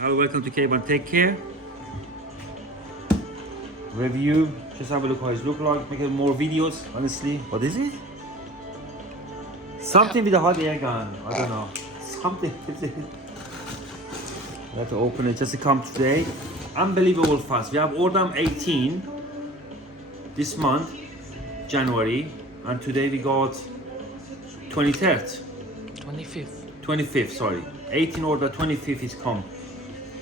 Hello, welcome to K1 Take Care. Review. Just have a look how it looks like. Making more videos, honestly. What is it? Something with a hot air gun. I don't know. Something with it. I have to open it just to come today. Unbelievable fast. We have ordered 18 this month, January, and today we got 23rd. 25th, sorry. 18 order, 25th is come.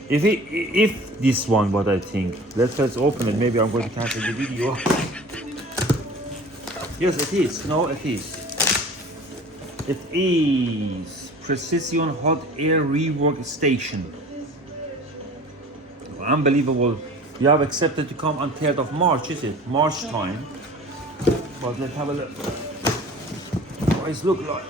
If this one, what I think. Let's open it. Maybe I'm going to cancel the video. Yes, it is. No, it is. It is Precision Hot Air Rework Station. Unbelievable. We have accepted to come on 3rd of March, is it? March time. But let's have a look. What it look like.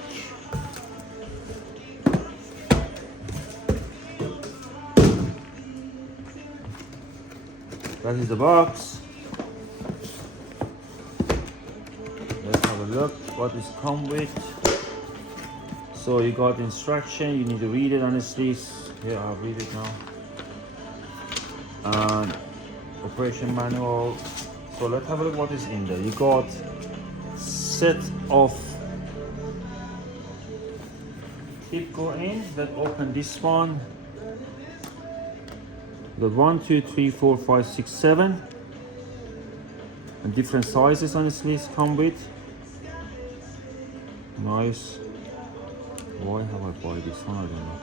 That is the box. Let's have a look what is come with. So you got instruction, you need to read it honestly. Here, I'll read it now. And operation manual. So let's have a look what is in there. You got set of tip go in. Let's open this one. You got 1, 2, 3, 4, 5, 6, 7. And different sizes honestly come with. Nice. Why have I bought this one? I don't know.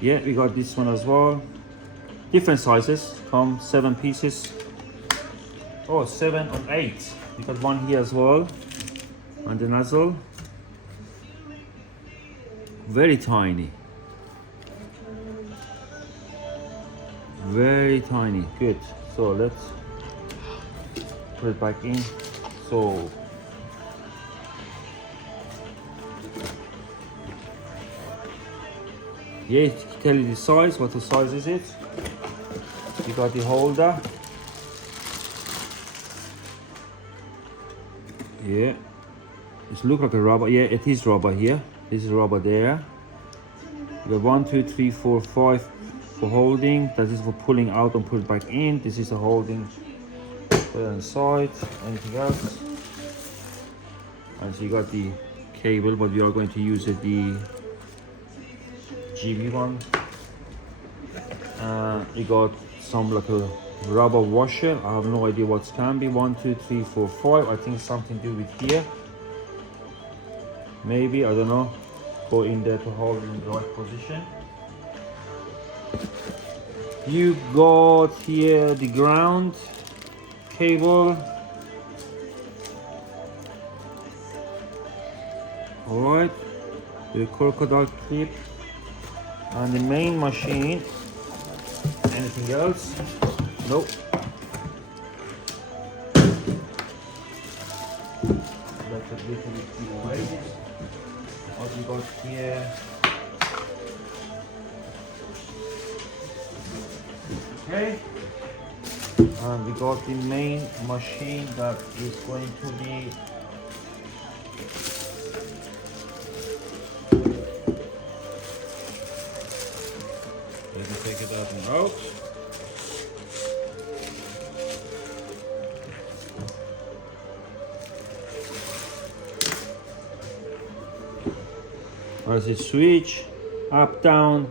Yeah, we got this one as well. Different sizes. Come 7 pieces. Oh, 7 or 8. We got one here as well. And the nozzle. Very tiny. Very tiny. Good. So let's put it back in. So yeah, tell you the size. What the size is it? You got the holder. Yeah, it looks like a rubber. Yeah, it is rubber here. This is rubber there. You got 1, 2, 3, 4, 5 for holding. That is for pulling out and put it back in. This is a holding. Put it inside. Anything else? And so you got the cable, but we are going to use it the GB one. You got some like a rubber washer. I have no idea what it can be. 1, 2, 3, 4, 5. I think something to do with here. Maybe, I don't know. Go in there to hold it in the right position. You got here the ground cable. Alright. The crocodile clip. And the main machine. Anything else? Nope. That's a little bit away. What we got here? Okay. And we got the main machine that is going to be let me take it out and out. There's a switch, up, down,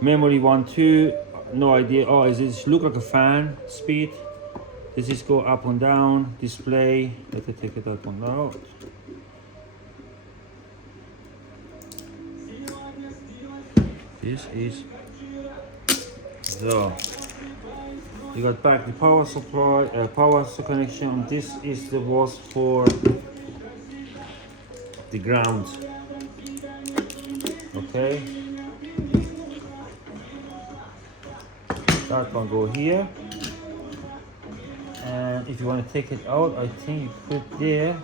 memory 1, 2, no idea. Oh, is this look like a fan speed? This is go up and down, display. Let me take it out and out. This is so you got back the power supply, power connection. This is the was for the ground. Okay, that one go here, and if you want to take it out, I think you put it there,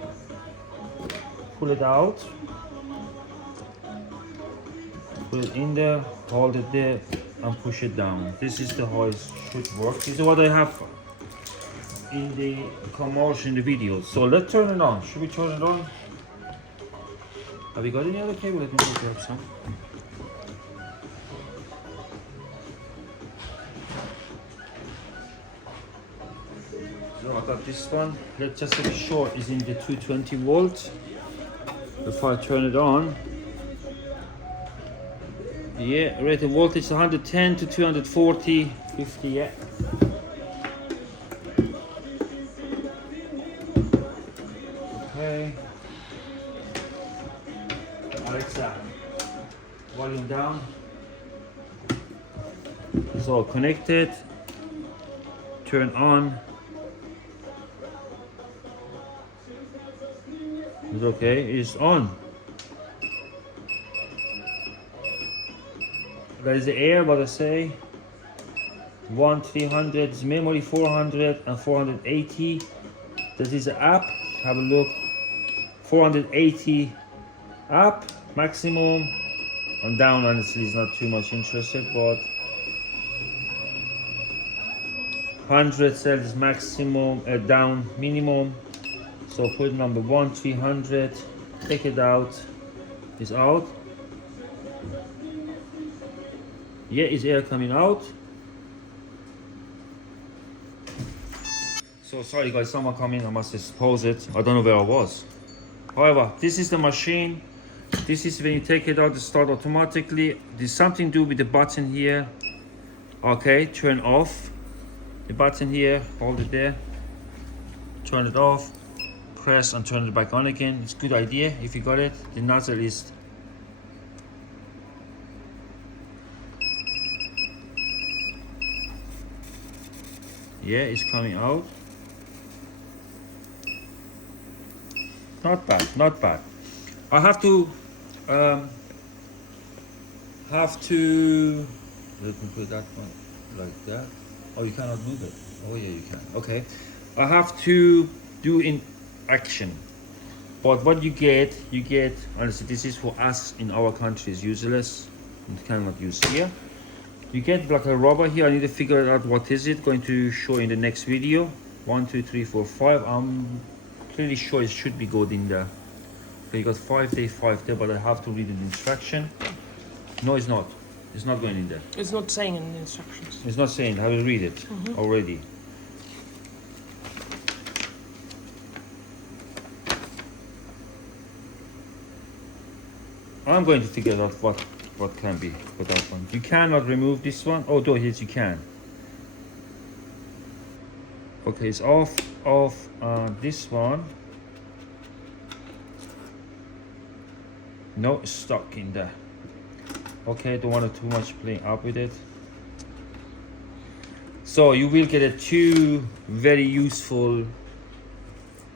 pull it out, put it in there, hold it there, and push it down. This is the how it should work. This is what I have in the commercial in the video. So let's turn it on. Should we turn it on? Have you got any other cable? Let me go grab some. I got this one. Let's just make sure it's in the 220 volts. If I turn it on, yeah, rated voltage 110 to 240, 50, yeah. Okay. Alexa, volume down. It's all connected. Turn on. It's okay, it's on. That is the air, what I say. 300 is memory, 400 and 480. That is the app. Have a look. 480 up maximum. I'm down, honestly, it's not too much interested, but 100 cells maximum, down minimum. So put number 300, take it out, it's out. Yeah, is air coming out. So sorry guys, someone coming, I must expose it. I don't know where I was. However, this is the machine. This is when you take it out, it starts automatically. There's something to do with the button here. Okay, turn off. The button here, hold it there. Turn it off. Press and turn it back on again. It's a good idea if you got it. The nozzle is yeah, it's coming out. Not bad, not bad. I have to let me put that one like that. Oh, you cannot move it. Oh yeah, you can. Okay, I have to do in action. But what you get, honestly, this is for us in our country is useless. You cannot use here. You get like a rubber here. I need to figure out what is it. Going to show in the next video. 1, 2, 3, 4, 5. I'm pretty sure it should be good in there. Okay, you got 5 there, 5 there, but I have to read the instruction. No, it's not. It's not going in there. It's not saying in the instructions. It's not saying. I will read it already. I'm going to figure out what can be for that one. You cannot remove this one. Oh, no, yes, you can. Okay, it's off. This one. No, it's stuck in there. Okay, don't want to too much playing up with it. So you will get a 2 very useful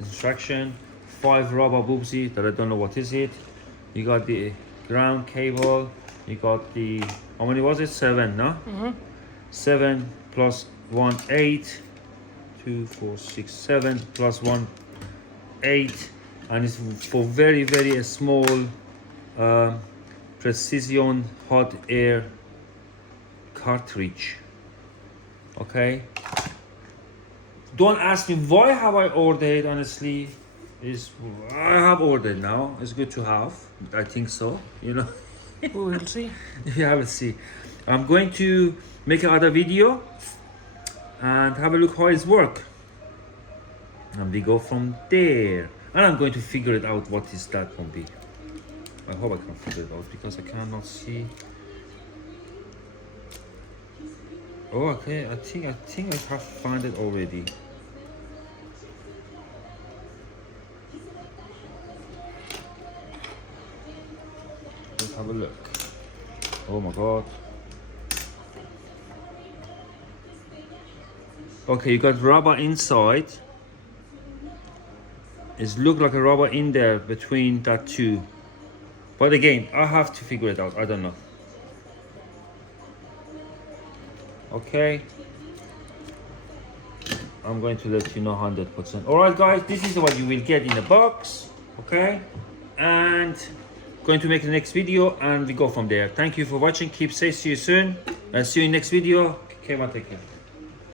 instruction. 5 rubber boobsy that I don't know what is it. You got the ground cable. You got the, how many was it? 7, no? 7 plus 1, 8. 2, 4, 6, 7 plus 1, 8. And it's for very, very small precision hot air cartridge. Okay. Don't ask me why have I ordered, honestly. I have ordered now. It's good to have. I think so, you know. We will see. Yeah, we'll see. I'm going to make another video and have a look how it's work. And we go from there. And I'm going to figure it out what is that one be. I hope I can figure it out because I cannot see. Oh, okay. I think I have found it already. Let's have a look. Oh my god. Okay, you got rubber inside. It looks like a rubber in there between that two. But again, I have to figure it out. I don't know. Okay. I'm going to let you know 100%. Alright guys, this is what you will get in the box. Okay. And going to make the next video and we go from there. Thank you for watching. Keep safe. See you soon. See you in next video. Okay, take care.